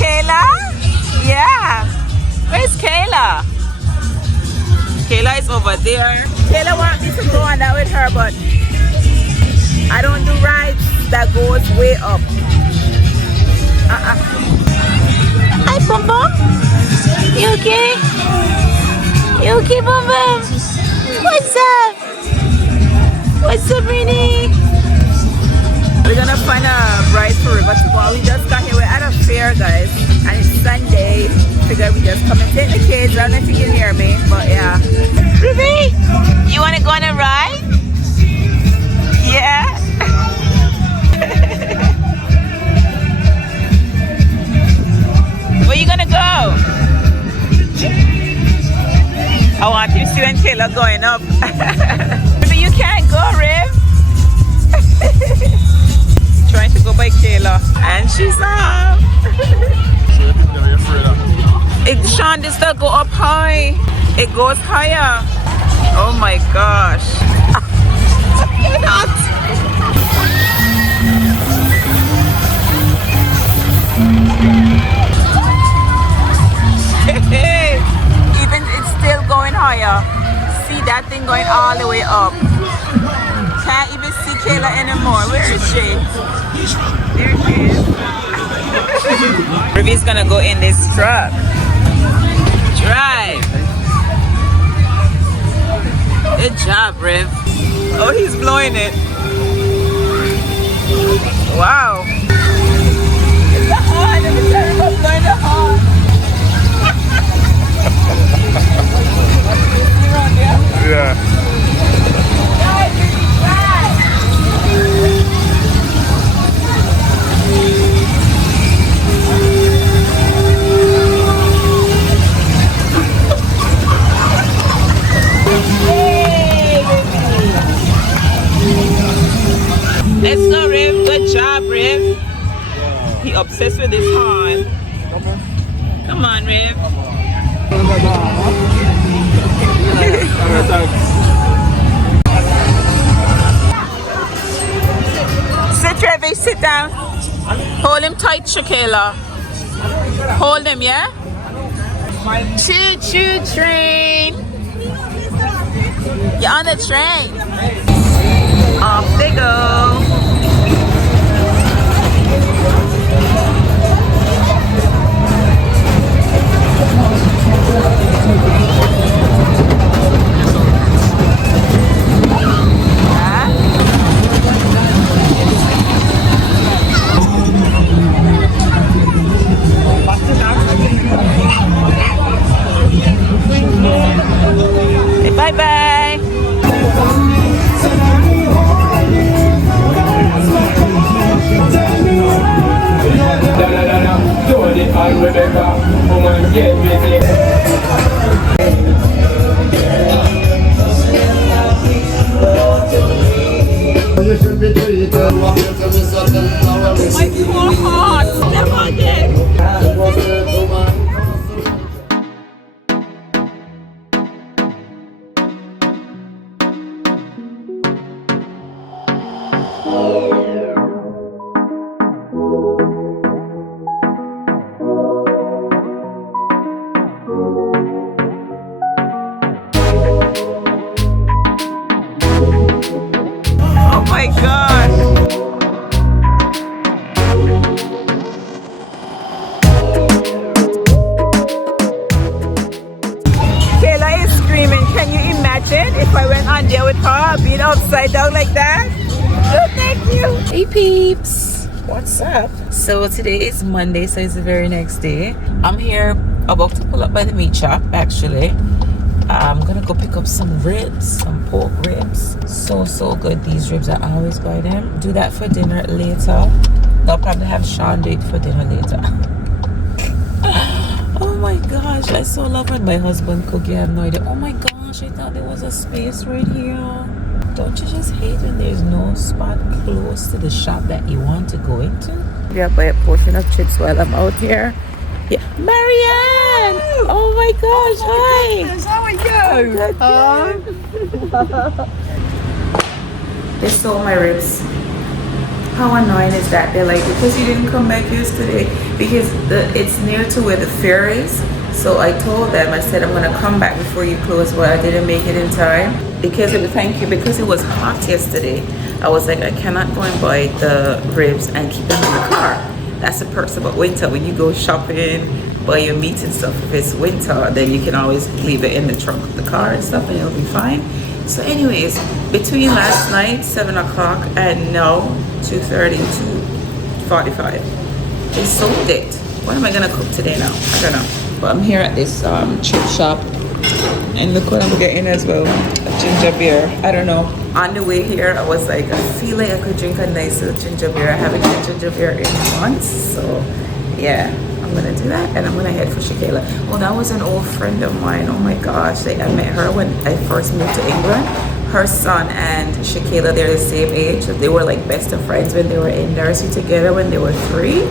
Kayla? Yeah. Where's Kayla? Kayla is over there. Kayla wants me to go on that with her, but I don't do rides that goes way up. Hi, Bum Bum. You okay? You okay, Bum Bum? What's up? What's up, Renee? We're gonna find a ride for River to go. We just got here. We're at a fair, guys, and it's Sunday. Figure we just come and take the kids. I don't know if you can hear me, but yeah. Ruby, you wanna go on a ride? Yeah. Where you gonna go? I want you to see when Kayla going up. Ruby, you can't go, Riv. Trying to go by Kayla, and she's off. Sean, this does go up high. It goes higher. Oh my gosh. You're not. Even it's still going higher. See that thing going all the way up. Can't even see Kayla anymore. Where is she? There she is. Ruby's gonna go in this truck. Drive. Good job, Riv. Oh, he's blowing it. Wow. It's a horn. Let me tell you about blowing the horn. Yeah. Let's go, Riv. Good job, Riv. He obsessed with his horn. Come on, Riv. Sit, Revi, sit down. Hold him tight, ShéKayla. Hold him, yeah? Choo-choo train. You're on the train. Off they go. Bye-bye. My poor heart, never again. Oh my gosh. Kayla is screaming. Can you imagine if I went on there with her, being upside down like that? Oh, thank you. Hey peeps, what's up? So today is Monday, so it's the very next day. I'm here about to pull up by the meat shop actually. I'm gonna go pick up some ribs, some pork ribs. So good, these ribs. I always buy them. Do that for dinner later. I'll probably have Sean do it for dinner later. Oh my gosh, I so love when my husband cook. You have no idea. Oh my gosh, I thought there was a space right here. Don't you just hate when there's no spot close to the shop that you want to go into? Yeah, buy a portion of chips while I'm out here. Yeah, Marianne! Oh my gosh, hi! Goodness, how are you? They stole my ribs. how annoying is that? They're like, because you didn't come back yesterday, because it's near to where the fair is. So I told them, I said, I'm gonna come back before you close, but I didn't make it in time because thank you, because it was hot yesterday. I was like, I cannot go and buy the ribs and keep them in the car. That's the perks about winter. When you go shopping, buy your meat and stuff, if it's winter, then you can always leave it in the trunk of the car and stuff and it'll be fine. So anyways, between last night 7 o'clock and now 2:30 to 45, they sold it. What am I gonna cook today now? I don't know. But I'm here at this chip shop and look what I'm getting as well, a ginger beer. I don't know, on the way here I was like, I feel like I could drink a nice little ginger beer. I haven't had ginger beer in months, so yeah, I'm gonna do that and I'm gonna head for ShéKayla. Oh, that was an old friend of mine. Oh my gosh, like, I met her when I first moved to England. Her son and ShéKayla, they're the same age. They were like best of friends when they were in nursery together when they were 3.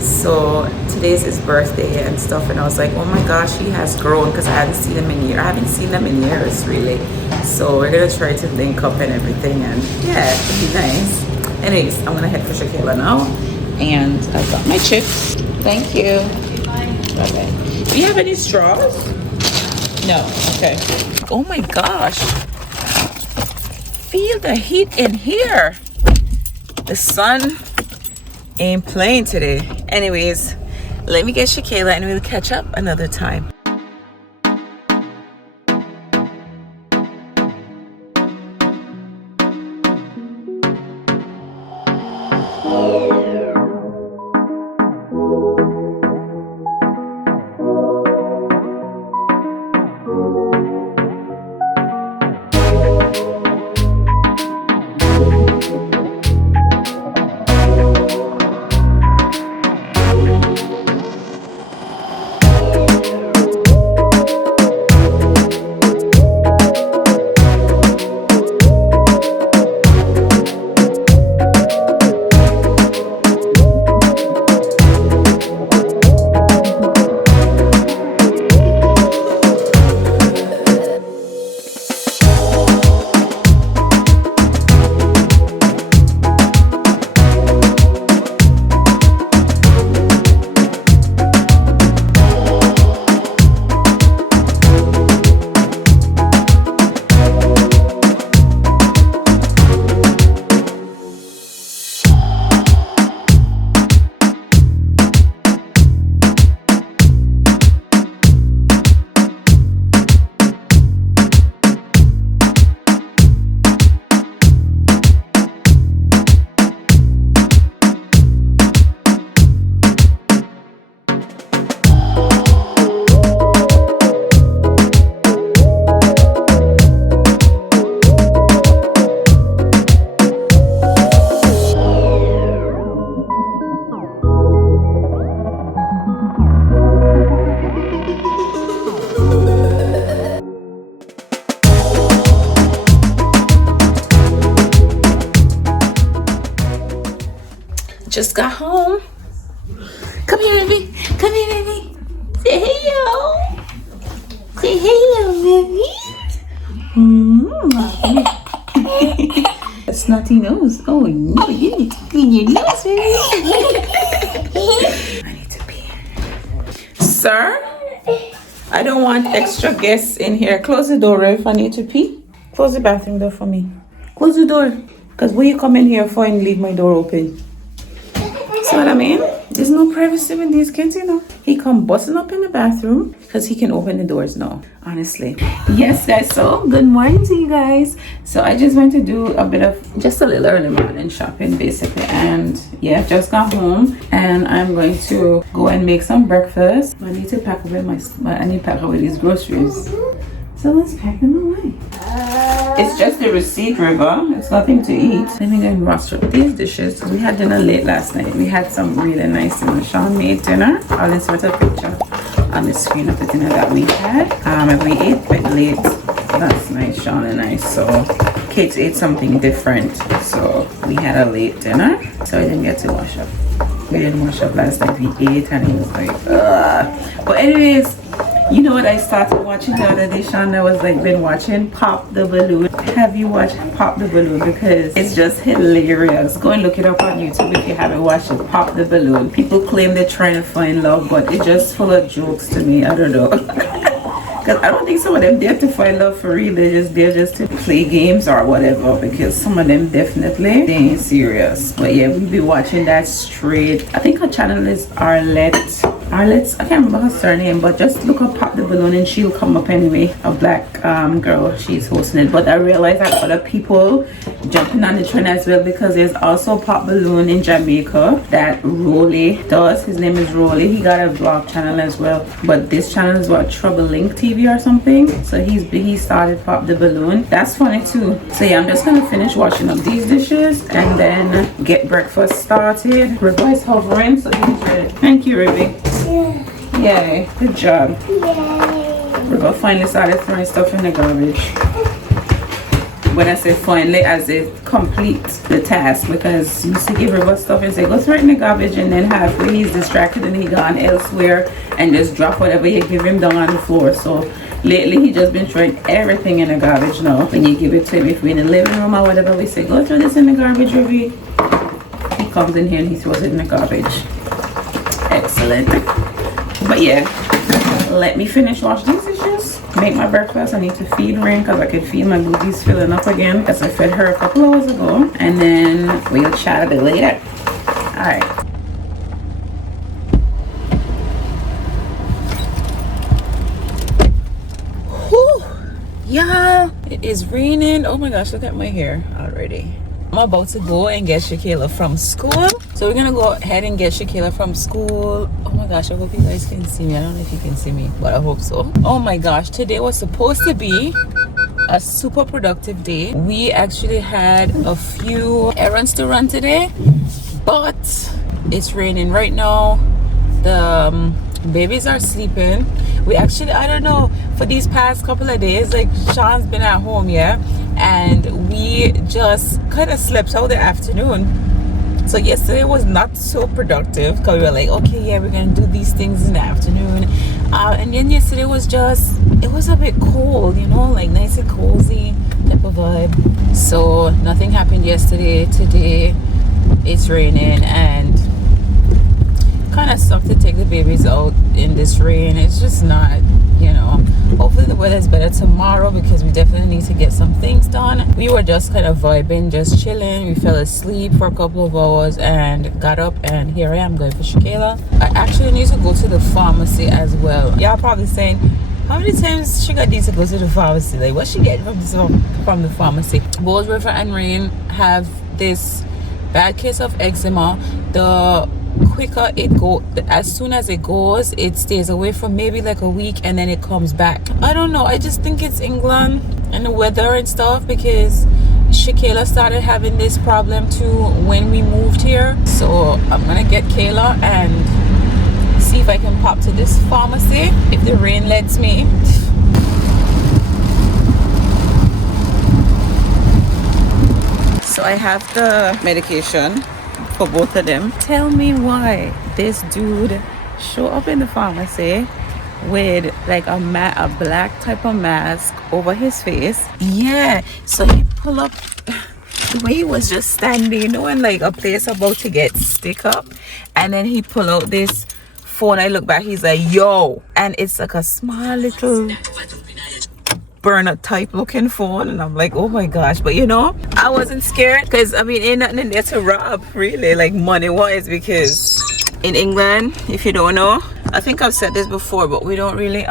So today's his birthday and stuff, and I was like, oh my gosh, he has grown, because I hadn't seen him in years. I haven't seen them in years really. So we're gonna try to link up and everything, and yeah, it should be nice. Anyways, I'm gonna head for ShéKayla now, and I've got my chips. Thank you. Bye bye. Do you have any straws? No. Okay. Oh my gosh. Feel the heat in here. The sun ain't playing today. Anyways, let me get ShéKayla and we'll catch up another time. Just got home. Come here, baby. Come here, baby. Say hello. Say hello, baby. A snotty nose. Oh no, you need to clean your nose, baby. I need to pee. Sir, I don't want extra guests in here. Close the door if I need to pee. Close the bathroom door for me. Close the door. Because when you come in here for and leave my door open. See what I mean? There's no privacy with these kids, you know. He come busting up in the bathroom because he can open the doors now, honestly. Yes, guys, so good morning to you guys. So I just went to do a bit of, just a little early morning shopping basically. And yeah, just got home and I'm going to go and make some breakfast. I need to pack away I need to pack away these groceries. So let's pack them away. It's just a receipt, River. It's nothing to eat. Let me go and wash up these dishes. We had dinner late last night. We had some really nice dinner. Sean made dinner. I'll insert a picture on the screen of the dinner that we had. We ate a bit late last night, Sean and I. So kids ate something different. So we had a late dinner. So I didn't get to wash up. We didn't wash up last night. We ate and it was like, ugh. But anyways, You know what I started watching the other day, Sean? I was like been watching Pop the Balloon. Have you watched Pop the Balloon? Because it's just hilarious. Go and look it up on YouTube if you haven't watched it. Pop the Balloon. People claim they're trying to find love, but it's just full of jokes to me. I don't know. Because I don't think some of them dare to find love for real. They're just to play games or whatever. Because some of them definitely they ain't serious. But yeah, we'll be watching that straight. I think her channel is Arlette. I can't remember her surname, but just look up Pop the Balloon and she'll come up anyway. A black girl, she's hosting it. But I realized that other people jumping on the trend as well, because there's also Pop Balloon in Jamaica that Rolly does. His name is Rolly. He got a vlog channel as well, but this channel is what, Trouble Link TV or something. So he started Pop the Balloon. That's funny too. So yeah, I'm just gonna finish washing up these dishes and then get breakfast started. River is hovering, so he's ready. Thank you, Ruby. Yay, good job. Yay. River finally started throwing stuff in the garbage. When I say finally, as it completes the task, because you used to give River stuff and say go throw it in the garbage, and then halfway he's distracted and he gone elsewhere and just drop whatever you give him down on the floor. So lately he just been throwing everything in the garbage now. When you give it to him, if we're in the living room or whatever, we say go throw this in the garbage, Ruby. He comes in here and he throws it in the garbage. Excellent. But yeah, let me finish washing these dishes, make my breakfast. I need to feed Rain because I could feel my booties filling up again because I fed her a couple hours ago, and then we'll chat a bit later. All right. Yeah, it is raining. Oh my gosh, look at my hair already. I'm about to go and get ShéKayla from school. So we're gonna go ahead and get ShéKayla from school. Oh my gosh, I hope you guys can see me. I don't know if you can see me, but I hope so. Oh my gosh, today was supposed to be a super productive day. We actually had a few errands to run today, but it's raining right now. The babies are sleeping. We actually, I don't know, for these past couple of days, like Sean's been at home, yeah, and we just kind of slept out the afternoon. So yesterday was not so productive because we were like, okay, yeah, we're gonna do these things in the afternoon, and then yesterday was just, it was a bit cold, you know, like nice and cozy type of vibe. So nothing happened yesterday. Today it's raining and kind of sucked to take the babies out in this rain. It's just not, you know, hopefully the weather is better tomorrow because we definitely need to get some things done. We were just kind of vibing, just chilling. We fell asleep for a couple of hours and got up, and here I am going for ShéKayla. I actually need to go to the pharmacy as well. Y'all probably saying, how many times Sugar needs to go to the pharmacy? Like, what's she getting from the pharmacy? Both River and Rain have this bad case of eczema. The quicker it goes, as soon as it goes, it stays away for maybe like a week and then it comes back. I don't know, I just think it's England and the weather and stuff, because ShéKayla started having this problem too when we moved here. So I'm gonna get Kayla and see if I can pop to this pharmacy if the rain lets me. So I have the medication for both of them. Tell me why this dude show up in the pharmacy with like a black type of mask over his face. Yeah, so he pull up the way he was just standing, you know, in like a place about to get stick up, and then he pull out this phone. I look back, he's like, yo, and it's like a small little burner type looking phone, and I'm like, oh my gosh. But you know, I wasn't scared because I mean, ain't nothing in there to rob really, like money wise, because in England, if you don't know, I think I've said this before, but we don't really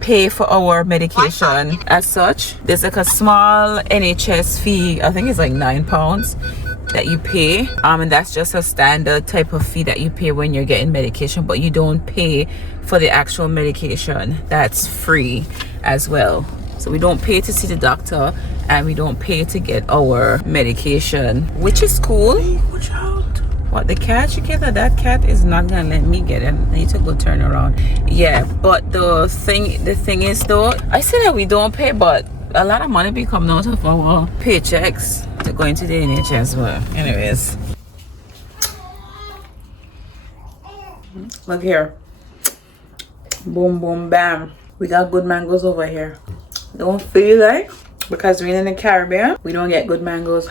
pay for our medication as such. There's like a small NHS fee, I think it's like £9 that you pay, and that's just a standard type of fee that you pay when you're getting medication, but you don't pay for the actual medication. That's free as well. So we don't pay to see the doctor and we don't pay to get our medication, which is cool. Watch out. What, the cat? ShéKayla, that cat is not gonna let me get it. I need to go turn around. Yeah, but the thing is though, I say that we don't pay, but a lot of money be coming out of our paychecks to go into the NHS. Well, anyways, look here. Boom, boom, bam. We got good mangoes over here. Don't feel like, because we're in the Caribbean, we don't get good mangoes.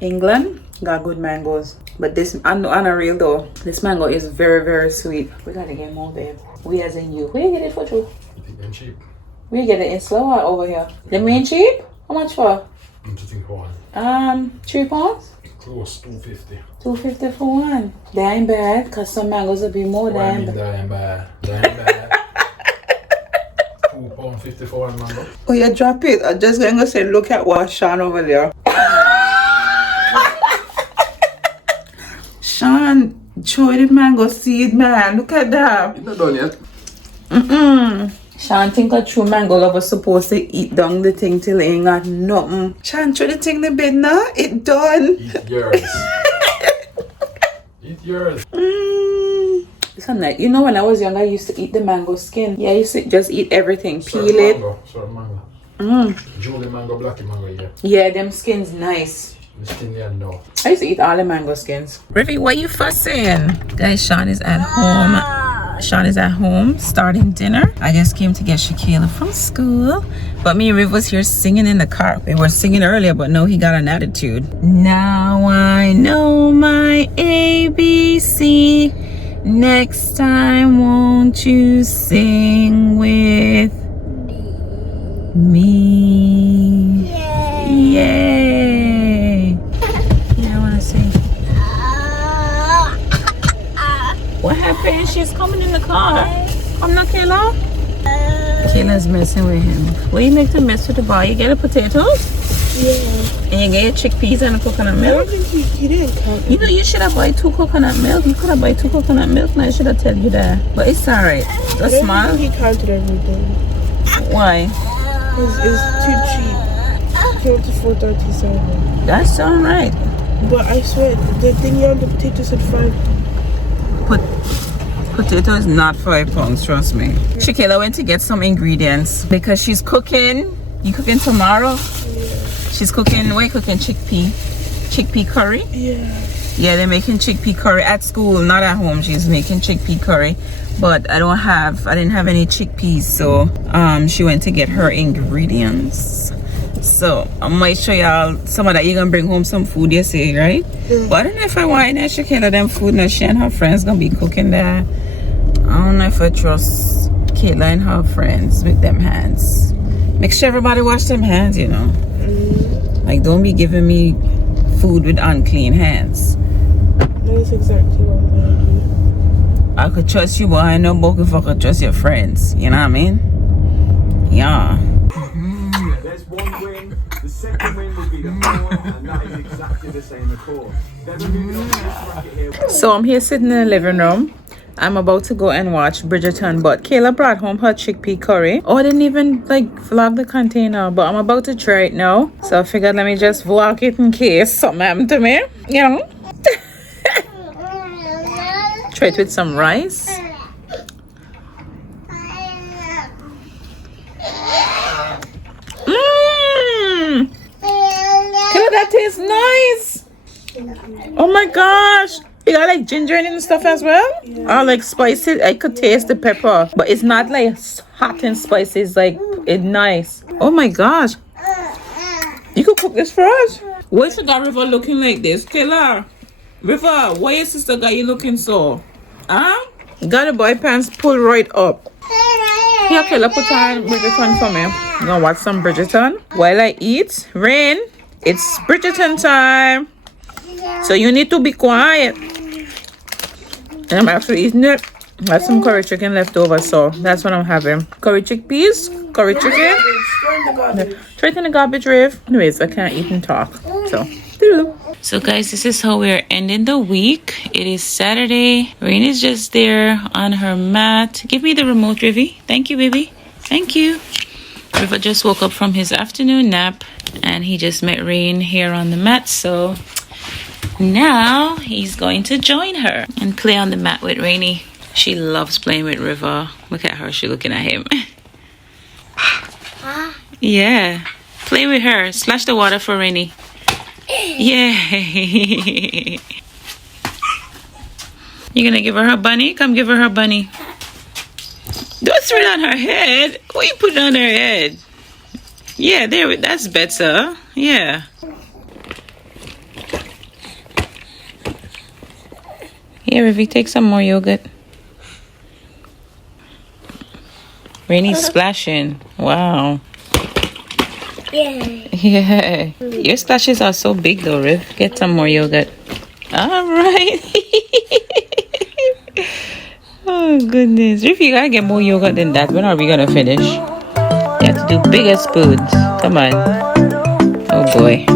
England got good mangoes. But this, on a real though, this mango is very, very sweet. We gotta get more, babe. We as in you. Where you get it for true? I think they're cheap. We get it in slow over here. The main cheap? How much for? I'm just thinking one. 3 pounds? Close, 250. 250 for one. They ain't bad, cause some mangoes will be more than. They ain't bad. They ain't bad. £2.50 for one mango. Oh, you drop it. I'm just going to say, look at what Sean over there. Sean, show the mango seed, man. Look at that. It's not done yet. Sean think a true mango lover supposed to eat down the thing till it ain't got nothing. Sean, throw the thing the bed now. It done. Eat yours. Eat yours. Listen, like, you know when I was young, I used to eat the mango skin. Yeah, I used to just eat everything. Peel it. Certain mango. Julie mango, blacky mango, yeah. Yeah, them skins nice. The skin, yeah, no. I used to eat all the mango skins. Rivi, what you fussing? Guys, Sean is at home. Sean is at home starting dinner. I just came to get ShéKayla from school. But me and Riv was here singing in the car. We were singing earlier, but no, he got an attitude. Now I know my ABC. Next time, won't you sing with me? Yay! Yeah, I want to sing. What happened? She's coming in the car. Come now, Kayla. Kayla's messing with him. What you make to mess with the boy? You get the potatoes? Yeah. And you get your chickpeas and the coconut I milk? don't think he didn't count. You know, you should have bought 2 coconut milk. You could have bought 2 coconut milk, and I should have told you that. But it's alright. That's small. He counted everything. Why? Because it's too cheap. It came to 437. That's alright. But I swear, the thing on the potato said 5. Potato is not 5 pounds, trust me. ShéKayla went to get some ingredients because she's cooking. You cooking tomorrow? Yeah. She's cooking, what are you cooking? Chickpea curry? Yeah. Yeah, they're making chickpea curry at school, not at home. She's making chickpea curry. But I didn't have any chickpeas, so she went to get her ingredients. So I might show y'all some of that. You're gonna bring home some food, you say, right? Yeah. But I don't know if I want that ShéKayla them food. Now she and her friends gonna be cooking there. I don't know if I trust Kayla and her friends with them hands. Make sure everybody wash them hands, you know. Like, don't be giving me food with unclean hands. That's exactly what I'm gonna do. I could trust you, but I know both if I could trust your friends. You know what I mean? Yeah. There's one win. The second win will be the fourth, and that is exactly the same accord. Then we're moving on to this bracket here. So I'm here sitting in the living room. I'm about to go and watch Bridgerton, but Kayla brought home her chickpea curry. Oh, I didn't even like vlog the container, but I'm about to try it now. So I figured let me just vlog it in case something happened to me, you know. Try it with some rice. Kayla, that tastes nice. Oh my gosh. You got like ginger in it and stuff as well? Yeah. Oh, like spicy. I could taste the pepper, but it's not like hot and spicy. It's like, it's nice. Oh my gosh. You could cook this for us? Why is the guy River looking like this? Kayla, River, why your sister got you looking so? Huh? Got the boy pants pulled right up. Here, Kayla, put on Bridgerton for me. I'm gonna watch some Bridgerton while I eat. Rain, it's Bridgerton time. So you need to be quiet. And I'm actually eating it. I have some curry chicken left over, so that's what I'm having. Curry chickpeas, curry chicken. Straight in the garbage, Riv. Anyways, I can't eat and talk. So guys, this is how we're ending the week. It is Saturday. Rain is just there on her mat. Give me the remote, Rivi. Thank you, baby. Thank you. River just woke up from his afternoon nap and he just met Rain here on the mat, so now he's going to join her and play on the mat with Rainy. She loves playing with River. Look at her, she's looking at him. Yeah, play with her. Splash the water for Rainy. Yeah. You gonna give her her bunny? Come give her her bunny. Don't throw it on her head. What you put it on her head? Yeah, there. That's better. Yeah. Here, Rivi, take some more yogurt. Rainy's splashing. Wow. Yeah. Your splashes are so big though, Riv. Get some more yogurt. All right. Oh, goodness. Riv, you gotta get more yogurt than that. When are we gonna finish? You have to do bigger spoons. Come on. Oh, boy.